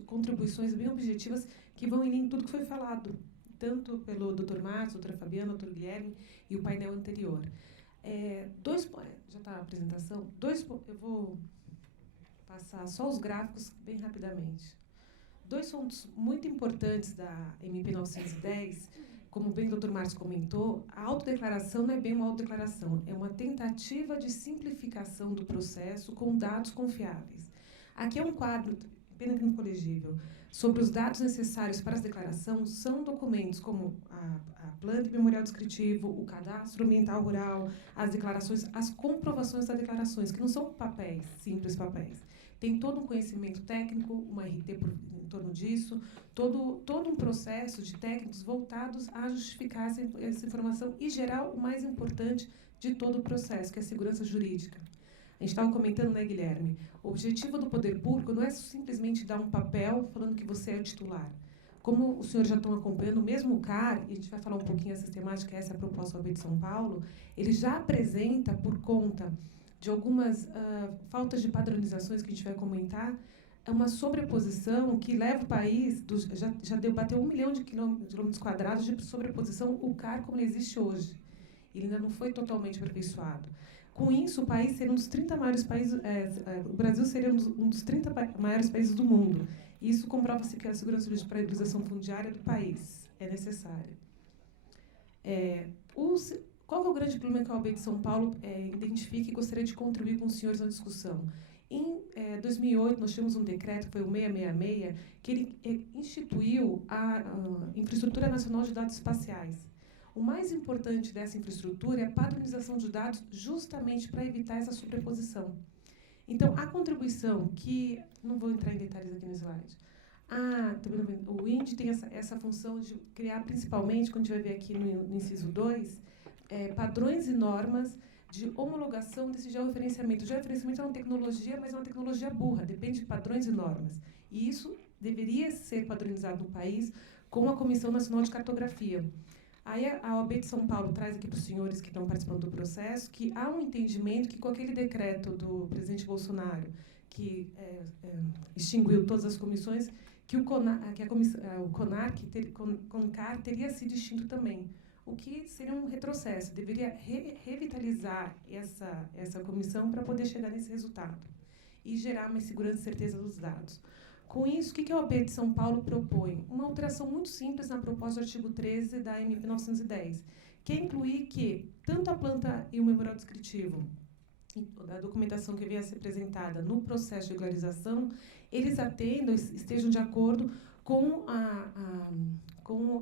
contribuições bem objetivas que vão em linha com tudo que foi falado, tanto pelo doutor Márcio, doutora Fabiana, doutor Guilherme e o painel anterior. Já está a apresentação? Eu vou passar só os gráficos bem rapidamente. 2 pontos muito importantes da MP 910, como bem o doutor Márcio comentou, a autodeclaração não é bem uma autodeclaração, é uma tentativa de simplificação do processo com dados confiáveis. Aqui é um quadro, pena que não ficou legível, sobre os dados necessários para a declaração, são documentos como a planta e memorial descritivo, o cadastro ambiental rural, as declarações, as comprovações das declarações, que não são papéis, simples papéis. Tem todo um conhecimento técnico, uma RT em torno disso, todo um processo de técnicos voltados a justificar essa informação e gerar o mais importante de todo o processo, que é a segurança jurídica. A gente estava comentando, né, Guilherme? O objetivo do poder público não é simplesmente dar um papel falando que você é o titular. Como os senhores já estão acompanhando, mesmo o CAR, e a gente vai falar um pouquinho a sistemática, essa é a proposta da OAB de São Paulo, ele já apresenta, por conta de algumas faltas de padronizações que a gente vai comentar, é uma sobreposição que leva o país, bateu 1 milhão de quilômetros quadrados de sobreposição, o CAR como ele existe hoje. Ele ainda não foi totalmente aperfeiçoado. Com isso, o país seria um dos 30 maiores países, o Brasil seria um dos 30 maiores países do mundo. Isso comprova-se que a segurança jurídica para a regularização fundiária do país é necessária. Qual é o grande problema que a OAB de São Paulo identifica e gostaria de contribuir com os senhores na discussão? Em 2008, nós tivemos um decreto, que foi o 666, que ele instituiu a Infraestrutura Nacional de Dados Espaciais. O mais importante dessa infraestrutura é a padronização de dados justamente para evitar essa sobreposição. Então, a contribuição que... Não vou entrar em detalhes aqui no slide. O INDE tem essa função de criar, principalmente, quando a gente vai ver aqui no inciso 2, padrões e normas de homologação desse georreferenciamento. O georreferenciamento é uma tecnologia, mas é uma tecnologia burra, depende de padrões e normas. E isso deveria ser padronizado no país com a Comissão Nacional de Cartografia. Aí a OAB de São Paulo traz aqui para os senhores que estão participando do processo que há um entendimento que, com aquele decreto do presidente Bolsonaro, que extinguiu todas as comissões, que o CONCAR teria sido extinto também, o que seria um retrocesso. Deveria revitalizar essa comissão para poder chegar nesse resultado e gerar mais segurança e certeza dos dados. Com isso, o que a OAB de São Paulo propõe? Uma alteração muito simples na proposta do artigo 13 da MP 910, que é incluir que tanto a planta e o memorial descritivo, a documentação que venha a ser apresentada no processo de regularização, eles atendam, estejam de acordo com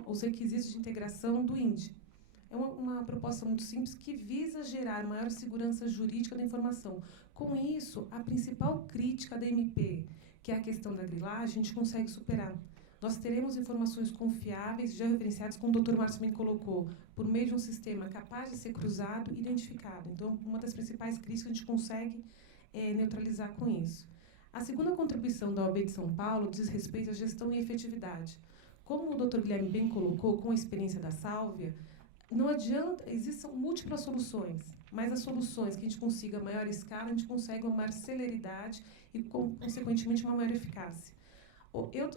os requisitos de integração do INDE. É uma proposta muito simples que visa gerar maior segurança jurídica da informação. Com isso, a principal crítica da MP, que é a questão da grilagem, a gente consegue superar. Nós teremos informações confiáveis, já referenciadas, como o Dr. Márcio bem colocou, por meio de um sistema capaz de ser cruzado e identificado. Então, uma das principais críticas a gente consegue neutralizar com isso. A segunda contribuição da OAB de São Paulo diz respeito à gestão e efetividade. Como o Dr. Guilherme bem colocou, com a experiência da Sálvia, não adianta, existem múltiplas soluções, mas as soluções que a gente consiga maior escala, a gente consegue uma maior celeridade e, consequentemente, uma maior eficácia.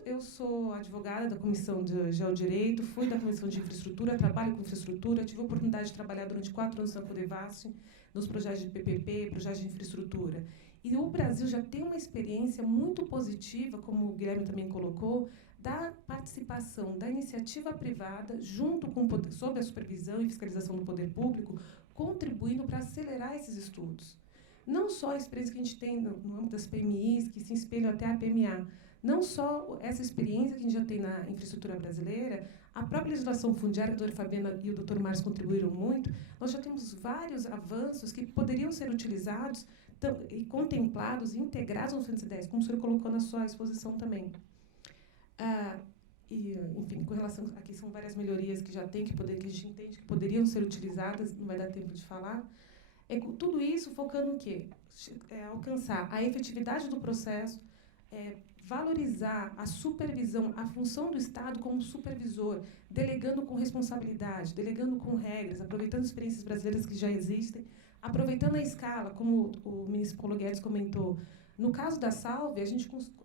Eu sou advogada da Comissão de Geodireito, fui da Comissão de Infraestrutura, trabalho com infraestrutura, tive a oportunidade de trabalhar durante 4 anos na Codevasf, nos projetos de PPP, projetos de infraestrutura. E o Brasil já tem uma experiência muito positiva, como o Guilherme também colocou, da participação da iniciativa privada, junto com sob a supervisão e fiscalização do poder público, contribuindo para acelerar esses estudos. Não só a experiência que a gente tem no âmbito das PMIs, que se espelham até a PMA, não só essa experiência que a gente já tem na infraestrutura brasileira, a própria legislação fundiária, a doutora Fabiana e o doutor Márcio contribuíram muito, nós já temos vários avanços que poderiam ser utilizados e contemplados e integrados no 910, como o senhor colocou na sua exposição também. Enfim, com relação... Aqui são várias melhorias que já tem, que a gente entende que poderiam ser utilizadas, não vai dar tempo de falar. Tudo isso focando o quê? Alcançar a efetividade do processo, valorizar a supervisão, a função do Estado como supervisor, delegando com responsabilidade, delegando com regras, aproveitando experiências brasileiras que já existem, aproveitando a escala, como o ministro Paulo Guedes comentou. No caso da Salve,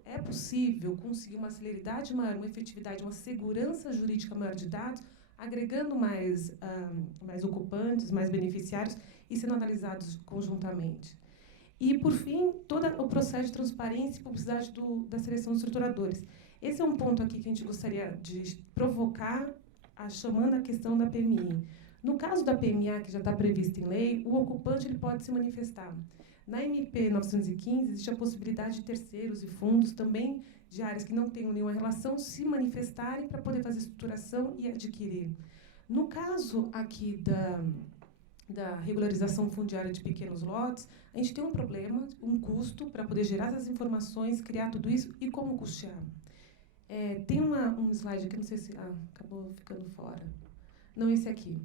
é possível conseguir uma celeridade maior, uma efetividade, uma segurança jurídica maior de dados, agregando mais ocupantes, mais beneficiários e sendo analisados conjuntamente. E, por fim, todo o processo de transparência e publicidade da seleção dos estruturadores. Esse é um ponto aqui que a gente gostaria de provocar, chamando a questão da PMI. No caso da PMA, que já está prevista em lei, o ocupante ele pode se manifestar. Na MP 915, existe a possibilidade de terceiros e fundos, também de áreas que não tenham nenhuma relação, se manifestarem para poder fazer estruturação e adquirir. No caso aqui da regularização fundiária de pequenos lotes, a gente tem um problema, um custo para poder gerar essas informações, criar tudo isso e como custear. Tem um slide aqui, não sei se acabou ficando fora. Não, esse aqui.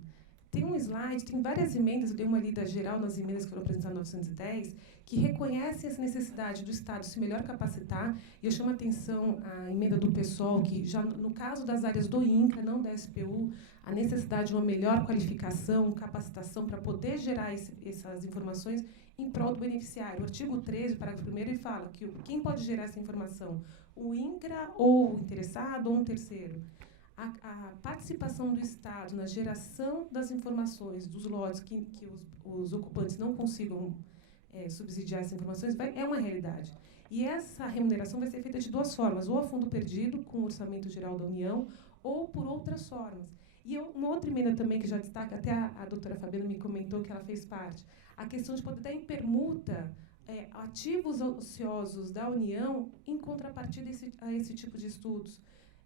Tem um slide, tem várias emendas, eu dei uma lida geral nas emendas que foram apresentadas em 910, que reconhecem essa necessidade do Estado se melhor capacitar, e eu chamo a atenção a emenda do PSOL, que já no caso das áreas do INCRA, não da SPU, a necessidade de uma melhor qualificação, capacitação, para poder gerar essas informações em prol do beneficiário. O artigo 13, parágrafo 1º, ele fala que quem pode gerar essa informação? O INCRA ou o interessado ou um terceiro? A participação do Estado na geração das informações dos lotes que os ocupantes não consigam subsidiar essas informações é uma realidade. E essa remuneração vai ser feita de duas formas, ou a fundo perdido, com o Orçamento Geral da União, ou por outras formas. E uma outra emenda também que já destaca, até a doutora Fabiana me comentou que ela fez parte, a questão de poder dar em permuta ativos ociosos da União em contrapartida a esse tipo de estudos.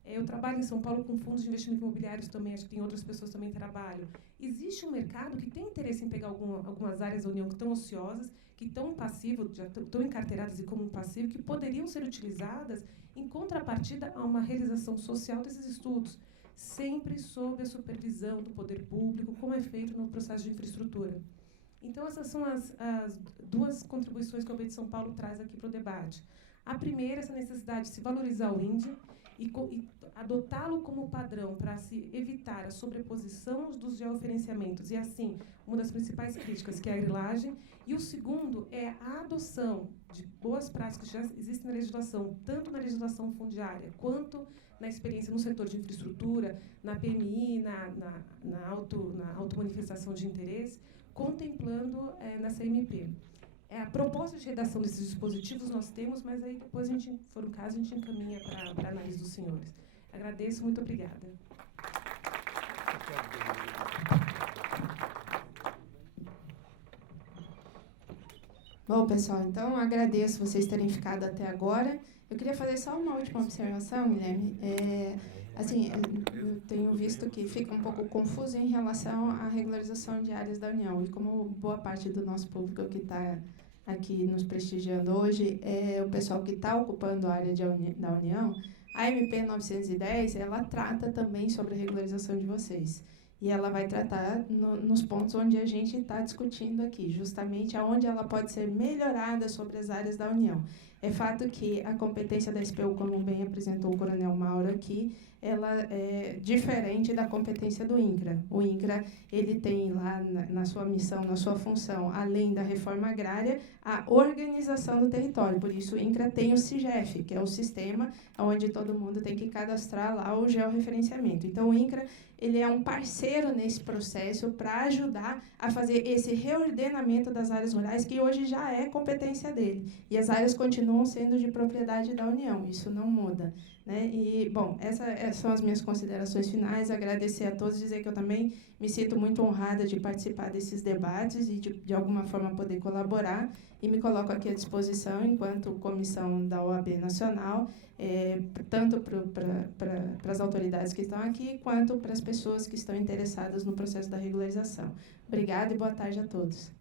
Eu trabalho em São Paulo com fundos de investimento imobiliários também, acho que tem outras pessoas também que trabalham. Existe um mercado que tem interesse em pegar algumas áreas da União que estão ociosas, que estão passivas, já estão encarteiradas e como um passivo, que poderiam ser utilizadas em contrapartida a uma realização social desses estudos, sempre sob a supervisão do poder público, como é feito no processo de infraestrutura. Então, essas são as duas contribuições que a OAB de São Paulo traz aqui para o debate. A primeira, essa necessidade de se valorizar o índice e adotá-lo como padrão para se evitar a sobreposição dos georreferenciamentos. E, assim, uma das principais críticas, que é a grilagem. E o segundo é a adoção de boas práticas que já existem na legislação, tanto na legislação fundiária, quanto na experiência no setor de infraestrutura, na PMI, na automanifestação de interesse, contemplando nessa MP. A proposta de redação desses dispositivos nós temos, mas aí depois, se for o caso, a gente encaminha para a análise dos senhores. Agradeço, muito obrigada. Bom, pessoal, então agradeço vocês terem ficado até agora. Eu queria fazer só uma última observação, Guilherme. Assim, eu tenho visto que fica um pouco confuso em relação à regularização de áreas da União. E como boa parte do nosso público que está aqui nos prestigiando hoje é o pessoal que está ocupando a área da União, a MP 910, ela trata também sobre a regularização de vocês. E ela vai tratar nos pontos onde a gente está discutindo aqui, justamente aonde ela pode ser melhorada sobre as áreas da União. É fato que a competência da SPU, como bem apresentou o Coronel Mauro aqui, ela é diferente da competência do INCRA. O INCRA, ele tem lá na sua missão, na sua função, além da reforma agrária, a organização do território. Por isso, o INCRA tem o SIGEF, que é o sistema onde todo mundo tem que cadastrar lá o georreferenciamento. Então, o INCRA, ele é um parceiro nesse processo para ajudar a fazer esse reordenamento das áreas rurais, que hoje já é competência dele. E as áreas continuam sendo de propriedade da União, isso não muda, né? E, bom, essas são as minhas considerações finais. Agradecer a todos, dizer que eu também me sinto muito honrada de participar desses debates e, de alguma forma, poder colaborar. E me coloco aqui à disposição, enquanto comissão da OAB Nacional, tanto para as autoridades que estão aqui, quanto para as pessoas que estão interessadas no processo da regularização. Obrigada e boa tarde a todos.